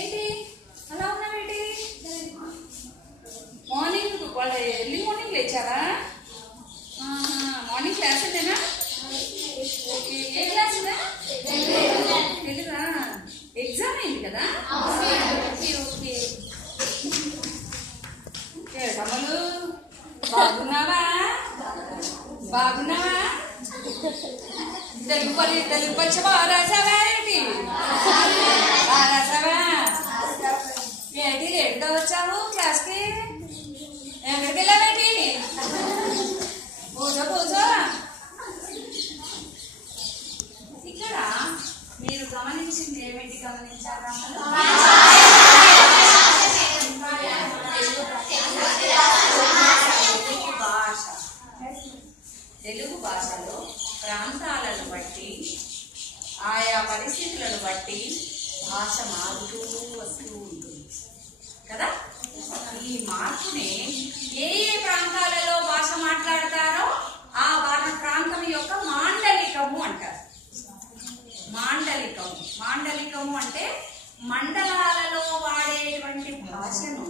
ఏంటి అలా ఉన్నావేంటి? మార్నింగ్ ఎర్లీ మార్నింగ్ లేచారా? మార్నింగ్ క్లాస్ అంటేనా? ఓకే, ఏ క్లాస్ ఇదా? తెలుగా? ఎగ్జామ్ అయింది కదా? Okay okay. కమలు బాగున్నావా? బాగున్నావా? తెలుగు పరీక్ష బాగా రాసావా ఏంటి? బాగా రాసావా ఏంటి? లేట్గా వచ్చావు క్లాస్కి? ఎక్కడికి వెళ్ళావేంటి? పూజ పూజ. ఇక్కడ మీరు గమనించింది ఏమిటి? గమనించారా? తెలుగు భాషలో ప్రాంతాలను బట్టి ఆయా పరిస్థితులను బట్టి భాష మారుతూ వస్తూ ఉంటుంది కదా. ఈ మార్పునే ఏ ఏ ప్రాంతాలలో భాష మాట్లాడతారో ఆ ప్రాంతం యొక్క మాండలికము అంటారు. మాండలికము అంటే మండలాలలో వాడేటువంటి భాషను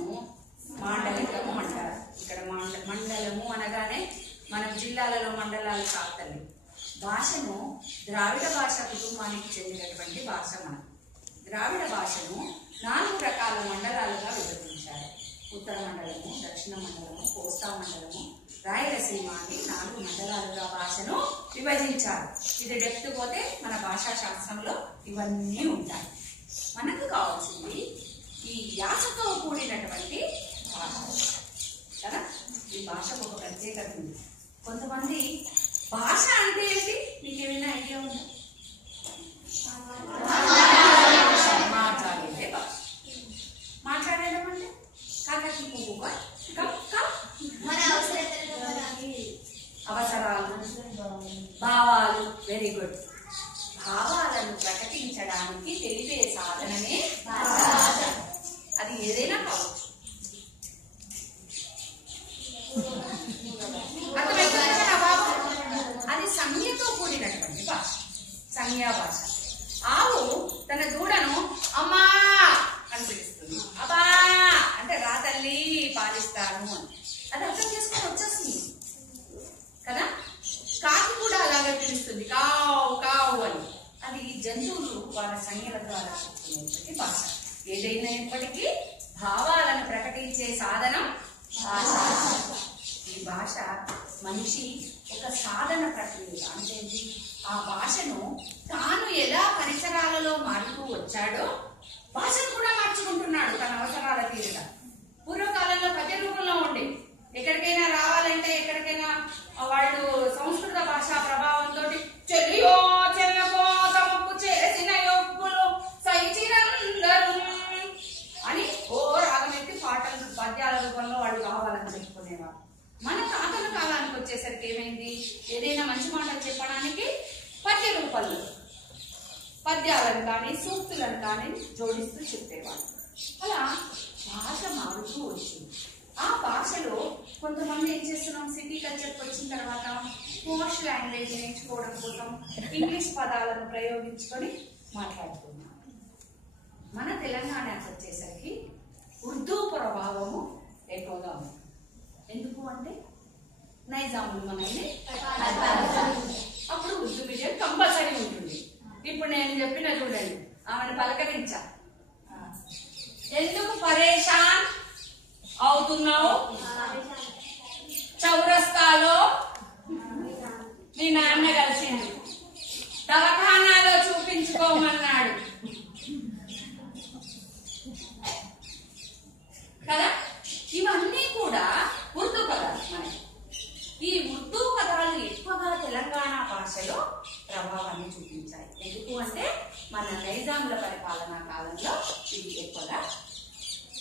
మాండలికము అంటారు. ఇక్కడ మండలము అనగానే మనం జిల్లాలలో మండలాలు కాదు. భాషను ద్రావిడ భాష కుటుంబానికి చెందినటువంటి భాష. మనం ద్రావిడ భాషను 4 రకాల మండలాలుగా విభజించారు. ఉత్తర మండలము, దక్షిణ మండలము, కోస్తా మండలము, రాయలసీమ అని 4 మండలాలుగా భాషను విభజించారు. ఇది డెప్త్ పోతే మన భాషా శాస్త్రంలో ఇవన్నీ ఉంటాయి. మనకు కావాల్సింది ఈ యాసతో కూడినటువంటి భాష కదా. ఈ భాషకు ఒక ప్రత్యేకత ఉంది. కొంతమంది భాష అంటే ఏంటి మీకు ఏమైనా ఐడియా ఉందా? మాట్లాడేదే భాష. మాట్లాడేయడం అంటే కాకి పువ్వు అవసరాలు, భావాలు. Very good. భావాలను ప్రకటించడానికి తెలిపే సాధనమే భాష. అది ఏదైనా కావచ్చు. అది సంజ్ఞతో కూడినటువంటి భాష, సంజ్ఞా భాష. ఆవు తన దూడను అమ్మా అని పిలుస్తుంది. అబ్బా అంటే రా తల్లి పాలిస్తాను అని. అది అర్థం చేసుకొని వచ్చేస్తుంది కదా. కాకి కూడా అలాగే పిలుస్తుంది, కావు కావు అని. అది జంతువులు వాళ్ళ సంజ్ఞల ద్వారా చెప్తున్నటువంటి భాష. ఏదైనా ఇప్పటికీ భావాలను ప్రకటించే సాధనం భాష. ఈ భాష మనిషి ఒక సాధన ప్రక్రియ. అంటే ఆ భాషను తాను ఎలా పరిసరాలలో మారుతూ వచ్చాడో భాషను కూడా మార్చుకుంటున్నాడు తన అవసరాల తీరుగా. పూర్వకాలంలో పద్య రూపంలో ఉండే ఎక్కడికైనా రావాలంటే ఎక్కడికైనా వాళ్ళు సంస్కృత భాషా ప్రభావంతో చెల్లియో చెల్లకో తమకు చేసిన యొప్పులు సైచిరందరు అని ఓ రాగమెత్తి పాటలు పద్యాల రూపంలో వాళ్ళు కావాలని చెప్పుకునేవారు. మన తాతల కాలానికి వచ్చేసరికి ఏమైంది? ఏదైనా మంచి మాటలు చెప్పడానికి పద్య రూపంలో పద్యాలను కానీ సూక్తులను కానీ జోడిస్తూ చెప్పేవాళ్ళు. అలా భాష మారుతూ వచ్చింది. ఆ భాషలో కొంతమంది ఏం చేస్తున్నాం, సిటీ కల్చర్కి వచ్చిన తర్వాత పోష్ లాంగ్వేజ్ నేర్చుకోవడం కోసం ఇంగ్లీష్ పదాలను ప్రయోగించుకొని మాట్లాడుతున్నాం. మన తెలంగాణకు వచ్చేసరికి ఉర్దూ ప్రభావము ఎక్కువగా ఉంది. ఎందుకు అంటే నైజాములు మనల్ని అప్పుడు ఉర్దూ మీడియం కంపల్సరీ ఉంటుంది. ఇప్పుడు నేను చెప్పిన చూడండి, ఆమెను పలకరించా, ఎందుకు పరేషాన్ అవుతున్నావు? చౌరస్తాలో మీ నాన్న కలిసింది, దవాఖానాలో చూపించుకోమన్నాడు కదా. ఇవన్నీ కూడా ఉర్దూ పదాలు. మనకి ఈ ఉర్దూ పదాలు ఎక్కువగా తెలంగాణ భాషలో ప్రభావాన్ని చూపించాయి. ఎందుకు అంటే మన నైజాముల పరిపాలనా కాలంలో ఇవి ఎక్కువగా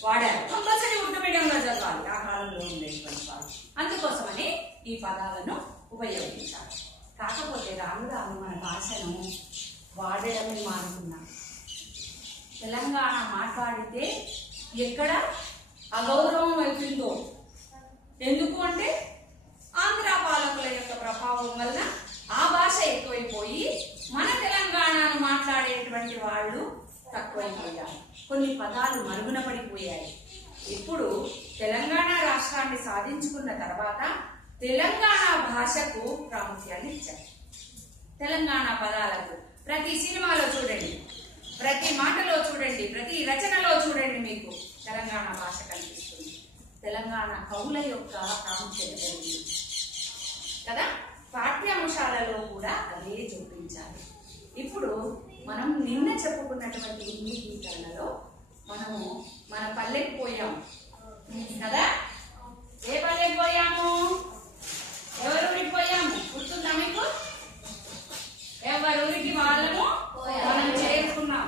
వాడారు. కంపల్సరీ ఉర్దూ మీడియంలో చదవాలి ఆ కాలంలో ఉండేటువంటి వాళ్ళు. అందుకోసమని ఈ పదాలను ఉపయోగించాలి. కాకపోతే రాను రాను మన భాషను వాడడమే మానుకున్నాం. తెలంగాణ మాట్లాడితే ఎక్కడ అగౌరవం అవుతుందో. ఎందుకు అంటే ఆంధ్ర పాలకుల యొక్క ప్రభావం వల్ల ఆ భాష తక్కువైపోయాయి, కొన్ని పదాలు మరుగున పడిపోయాయి. ఇప్పుడు తెలంగాణ రాష్ట్రాన్ని సాధించుకున్న తర్వాత తెలంగాణ భాషకు ప్రాముఖ్యాన్ని ఇచ్చారు. తెలంగాణ పదాలకు ప్రతి సినిమాలో చూడండి, ప్రతి మాటలో చూడండి, ప్రతి రచనలో చూడండి, మీకు తెలంగాణ భాష కనిపిస్తుంది. తెలంగాణ కవుల యొక్క ప్రాముఖ్యత పెరిగింది కదా. పాఠ్యాంశాలలో కూడా అదే చూపించాలి. ఇప్పుడు మనం నిన్న చెప్పుకున్నటువంటి హిందీ గీతాలలో మనము మన పల్లెకి పోయాము కదా. ఏ పల్లెకి పోయాము? ఎవరూరికి పోయాము? గుర్తుందా మీకు? ఎవరూరికి వాళ్ళము మనం చేరుకున్నాం.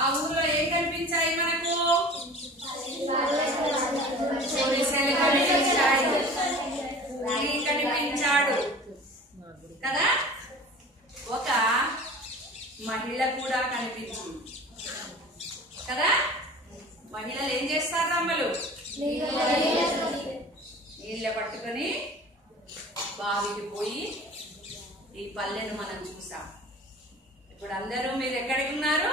ఆ ఊర్లో ఏం కనిపించాయి మనకు? కనిపించాడు కదా. ఒక మహిళ కూడా కనిపించింది కదా. మహిళలు ఏం చేస్తారు? అమ్మలు నీళ్ళ పట్టుకొని బావికి పోయి ఈ పల్లెను మనం చూసాం. ఇప్పుడు అందరూ మీరు ఎక్కడికి ఉన్నారు?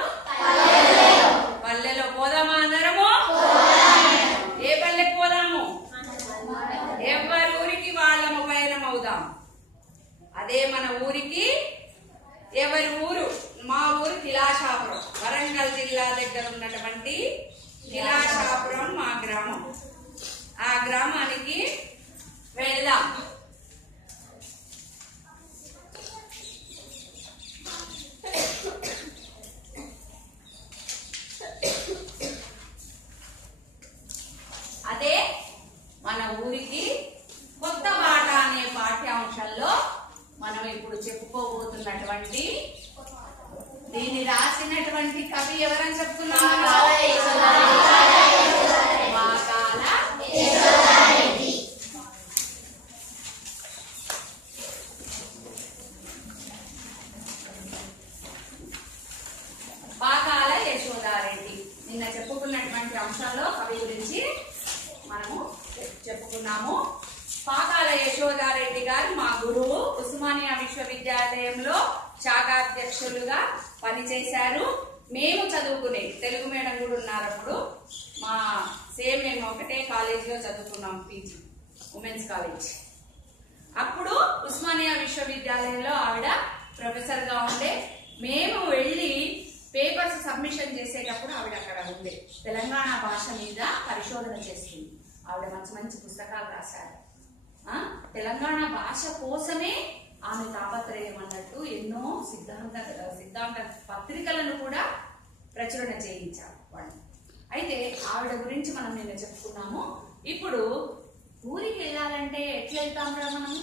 పల్లెలో పోదామా అందరము? ఏ పల్లెకి పోదాము? ఎవరి ఊరికి వాళ్ళము పయనం అవుదాం. అదే మన ఊరికి ఎవరి ఊరు? మా ఊరు కిలాషాపురం, వరంగల్ జిల్లా దగ్గర ఉన్నటువంటి కిలాషాపురం మా గ్రామం. ఆ గ్రామానికి వెళ్దాం. అదే మన ఊరికి కొత్త బాట అనే పాఠ్యాంశంలో మనం ఇప్పుడు చెప్పుకోబోతున్నటువంటి, దీన్ని రాసినటువంటి కవి ఎవరని చెప్తున్నాం? పాకాల యశోదారెడ్డి. పాకాల యశోదారెడ్డి. నిన్న చెప్పుకున్నటువంటి అంశాల్లో కవి గురించి మనము చెప్పుకున్నాము. పాకాల యశోదారెడ్డి గారు మా గురువు. ఉస్మానియా విశ్వవిద్యాలయంలో శాఖాధ్యక్షులుగా పనిచేశారు. మేము చదువుకునే తెలుగు మేడం కూడా ఉన్నారు. అప్పుడు మా సేమ్ మేము ఒకటే కాలేజీలో చదువుకున్నాం, పీజీ ఉమెన్స్ కాలేజ్. అప్పుడు ఉస్మానియా విశ్వవిద్యాలయంలో ఆవిడ ప్రొఫెసర్ గా ఉండే. మేము వెళ్ళి పేపర్స్ సబ్మిషన్ చేసేటప్పుడు ఆవిడ అక్కడ ఉంది. తెలంగాణ భాష మీద పరిశోధన చేస్తుంది ఆవిడ. మంచి మంచి పుస్తకాలు రాశారు. తెలంగాణ భాష కోసమే ఆమె తాపత్రయం అన్నట్టు ఎన్నో సిద్ధాంత పత్రికలను కూడా ప్రచురణ చేయించారు వాళ్ళు. అయితే ఆవిడ గురించి మనం నిన్న చెప్పుకున్నాము. ఇప్పుడు ఊరికి వెళ్ళాలంటే ఎట్లా వెళ్తాం కదా మనం?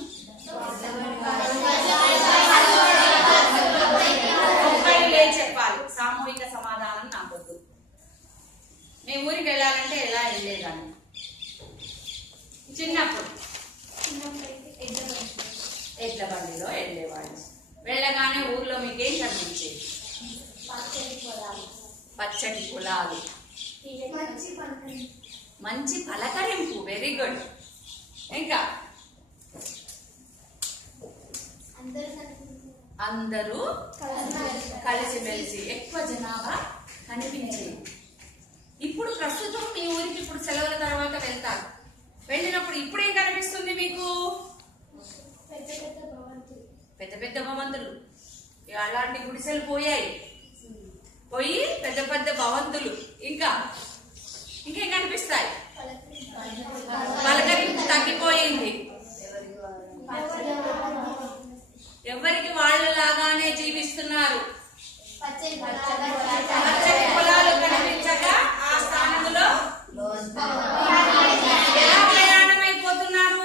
చెప్పాలి. సామూహిక సమాధానం నాకొద్దు. మేము ఊరికి వెళ్ళాలంటే ఎలా వెళ్ళేదాన్ని? చిన్నప్పుడు ఎడ్ల బండిలో వెళ్ళేవాళ్ళు. వెళ్ళగానే ఊర్లో మీకేం కనిపించేది? పచ్చటి పొలాలు, మంచి పలకరింపు. Very good. ఇంకా అందరూ కలిసిమెలిసి ఎక్కువ జనాభా కనిపించేది. ఇప్పుడు ప్రస్తుతం మీ ఊరికి ఇప్పుడు సెలవుల తర్వాత వెళ్తారు. వెళ్ళినప్పుడు ఇప్పుడు ఏం కనిపిస్తుంది మీకు? పెద్ద పెద్ద భవంతులు. అలాంటి గుడిసెలు పోయాయి, పోయి పెద్ద పెద్ద భవంతులు. ఇంకా ఇంకేం కనిపిస్తాయి? పలకరింపు తగ్గిపోయింది. ఎవరికి వాళ్ళు లాగానే జీవిస్తున్నారు. పచ్చటి పొలాలు కనిపించక ఆ స్థానంలో ఎలా ప్రయాణం అయిపోతున్నారు?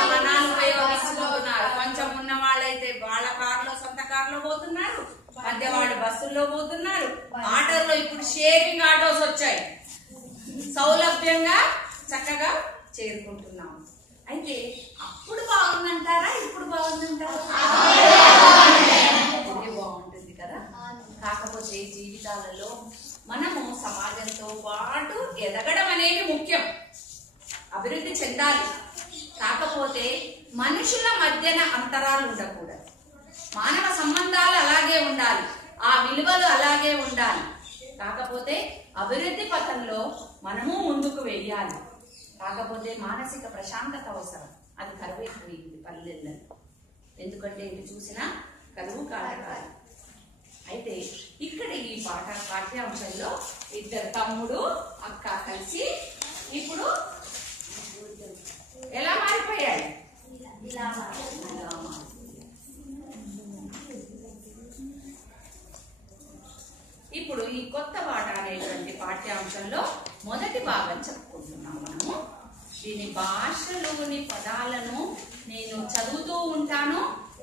వాహనాలు ఉపయోగించుకుంటున్నారు. కొంచెం ఉన్న వాళ్ళైతే వాళ్ళ కారులో, సొంత కారులో పోతున్నారు. మధ్య వాళ్ళు బస్సుల్లో పోతున్నారు. ఆటోల్లో ఇప్పుడు షేరింగ్ ఆటోస్ వచ్చాయి. సౌలభ్యంగా చక్కగా చేరుకుంటున్నాం. అయితే అప్పుడు బాగుందంటారా, ఇప్పుడు బాగుందంటారా? బాగుంటుంది కదా. కాకపోతే జీవితాలలో మనము సమాజంతో పాటు ఎదగడం అనేది ముఖ్యం. అభివృద్ధి చెందాలి. కాకపోతే మనుషుల మధ్యన అంతరాలు ఉండకూడదు. మానవ సంబంధాలు అలాగే ఉండాలి, ఆ విలువలు అలాగే ఉండాలి. కాకపోతే అభివృద్ధి పథంలో మనము ముందుకు వెయ్యాలి. కాకపోతే మానసిక ప్రశాంతత అవసరం. అది కరువైపోయింది పల్లెల్లో. ఎందుకంటే ఇది చూసినా కరువు కారణాలు. అయితే ఇక్కడ ఈ పాఠ్యాంశంలో ఇద్దరు తమ్ముడు అక్క కలిసి ఇప్పుడు ఎలా మారిపోయాడు? ఇప్పుడు ఈ కొత్త పాట అనేటువంటి పాఠ్యాంశంలో మొదటి భాగం చెప్పుకుంటున్నాం మనము. దీని భాషలోని పదాలను నేను చదువుతూ ఉంటాను,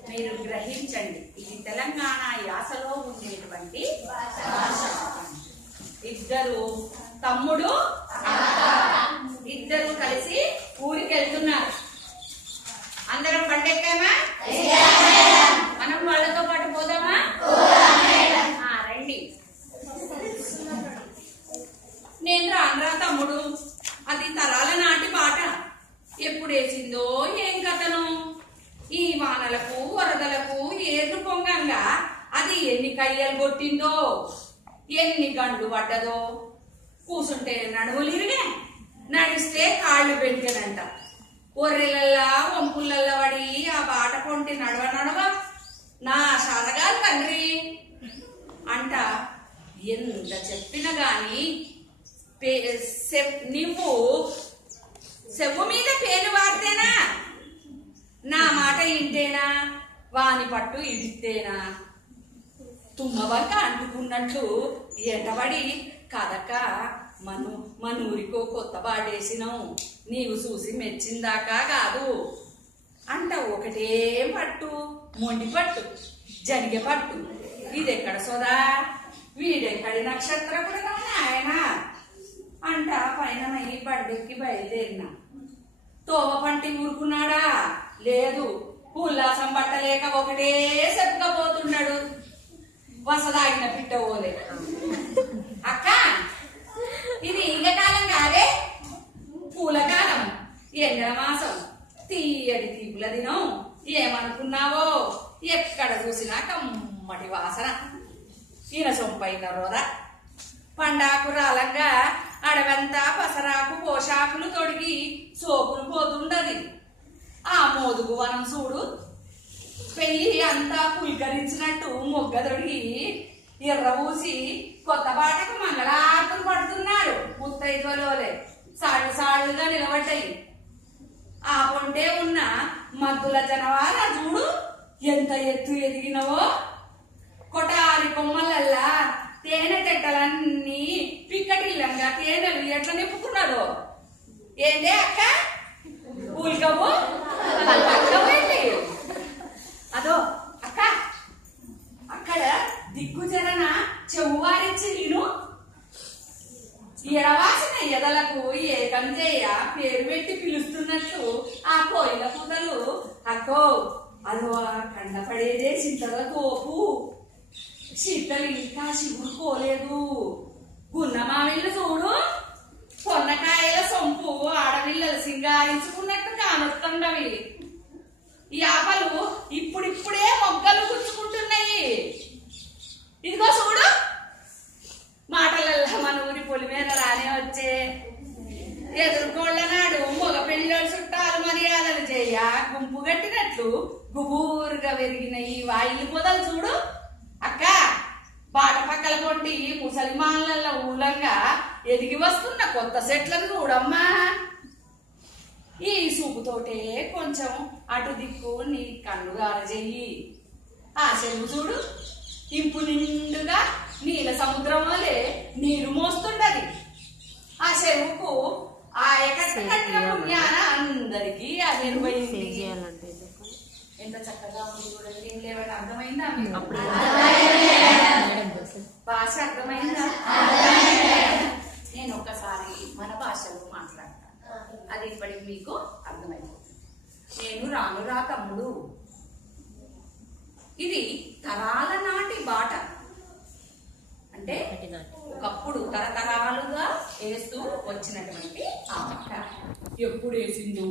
మీరు గ్రహించండి. ఇది తెలంగాణ యాసలో ఉండేటువంటి భాష. ఇద్దరు తమ్ముడు ఇద్దరు కలిసి ఊరికి వెళ్తున్నారు. అందరం బండెక్కామా? మనం వాళ్ళతో పాటు పోదామా? రండి. నేను రానురా తమ్ముడు, అది తరాల నాటి పాట. ఎప్పుడేసిందో ఏం కథను. ఈ వానలకు వరదలకు ఏరు పొంగంగా అది ఎన్ని కయ్యలు కొట్టిందో, ఎన్ని గండ్లు పడ్డదో. కూసుంటే నడుములు ఇరిగే, నడిస్తే కాళ్ళు పెంచానంట. ఒర్రెలల్లా వంపులల్లా పడి ఆ బాట కొంటి నడవ నా శాతగారు తండ్రి అంట. ఎంత చెప్పినా గాని నువ్వు సెవ్వు మీద పేరు వాడితేనా, నా మాట ఇంటేనా, వాని పట్టు ఇడితేనా? తుమ్మవక అంటుకున్నట్లు ఎంటబడి కదక మనూరికో కొత్త పాడేసినావు, నీవు చూసి మెచ్చిందాకా కాదు అంట. ఒకటే పట్టు, మొండి పట్టు, జరిగే పట్టు. ఇదెక్కడ సోదా, వీడెక్కడి నక్షత్రకుడు ఆయన అంట. పైన బండెక్కి బయలుదేరిన. తోవ పంటి ఊరుకున్నాడా? లేదు. ఉల్లాసం పట్టలేక ఒకటే చెప్పుకపోతున్నాడు. వసదాగిన పిట్టవోలే. అక్క, ఇది ఈగకాలం కాదే, పూలకాలం, ఎండల మాసం, తీయడి తీపుల దినం. ఏమనుకున్నావో, ఎక్కడ చూసినా కమ్మటి వాసన, ఈయన సొంపైన రోద. పండాకు రాలంగా అడవంతా పసరాకు పోషాకులు తొడిగి సోపులు పోతుండది. ఆ మోదుగు వనం చూడు, పెళ్లి అంతా పుల్కరించినట్టు మొగ్గ తొడిగి ఎర్ర ఊసి కొత్త పాటకు మంగళార్తులు పడుతున్నారు. ముత్తైదువలోలే సాళ్ళు సాళ్ళుగా నిలబడ్డాయి. ఆ పొంటే ఉన్న మద్దుల జనవార చూడు ఎంత ఎత్తు ఎదిగినవో. కొటారి కొమ్మలల్లా తేనె తెట్టలన్నీ పిక్కటిల్లంగా తేనెలు ఎట్లా నింపుకున్నదో. ఏందే అక్క ఊల్కవు అదో అక్క, అక్కడ దిగ్గుజరన చెవువారించి నేను ఎడవాసిన ఎదలకు ఏకంజేయ పేరు పెట్టి పిలుస్తున్నట్లు ఆ కోయిల పూతలు అక్కో అదో కండపడేదే చింతల తోపు. శీతలు ఇంకా చిగురుకోలేదు. గున్న మామిళ్ళు చూడు, పొన్నకాయల సొంపు ఆడవిల్లలు సింగారించుకున్నట్టు కానొస్తుండవి. ఈ ఆపలు ఇప్పుడిప్పుడే మొగ్గలు గుచ్చుకుంటున్నాయి. ఇదిగో చూడు, మాటలల్లా మన ఊరి పొలి మీద రానే వచ్చే. ఎదుర్కోళ్ల నాడు మగ పెళ్ళోళ్ళు చుట్టాలు మర్యాదలు చేయ గుంపు గట్టినట్లు గుబూరుగా పెరిగిన ఈ వాయిలి పొదలు చూడు. అక్క, బాట పక్కల కొంటి ముసలిమాన్ల ఊలంగా ఎదిగి వస్తున్న కొత్త సెట్లను చూడమ్మా. ఈ సూపుతోటే కొంచెం అటు దిక్కు నీ కన్నుగార చెయ్యి. ఆ చెరువు చూడు, ఇంపు నిండుగా నీల సముద్రం వలె నీరు మోస్తుండది. ఆ చెరువుకు ఆ కట్టిన పుణ్యాన అందరికీ అది నిర్వహించి ఎంత చక్కగా ఉంది చూడండి. ఏం లేవని అర్థమైందా? భాష అర్థమైందా? నేను ఒక్కసారి మన భాషలో మాట్లాడతాను, అది ఇప్పటికి మీకు అర్థమైపోతుంది. నేను రానురా తమ్ముడు. ఇది తరాల నాటి బాట. అంటే ఒకప్పుడు తరతరాలుగా వేస్తూ వచ్చినటువంటి ఆ బాట. ఎప్పుడు వేసిందో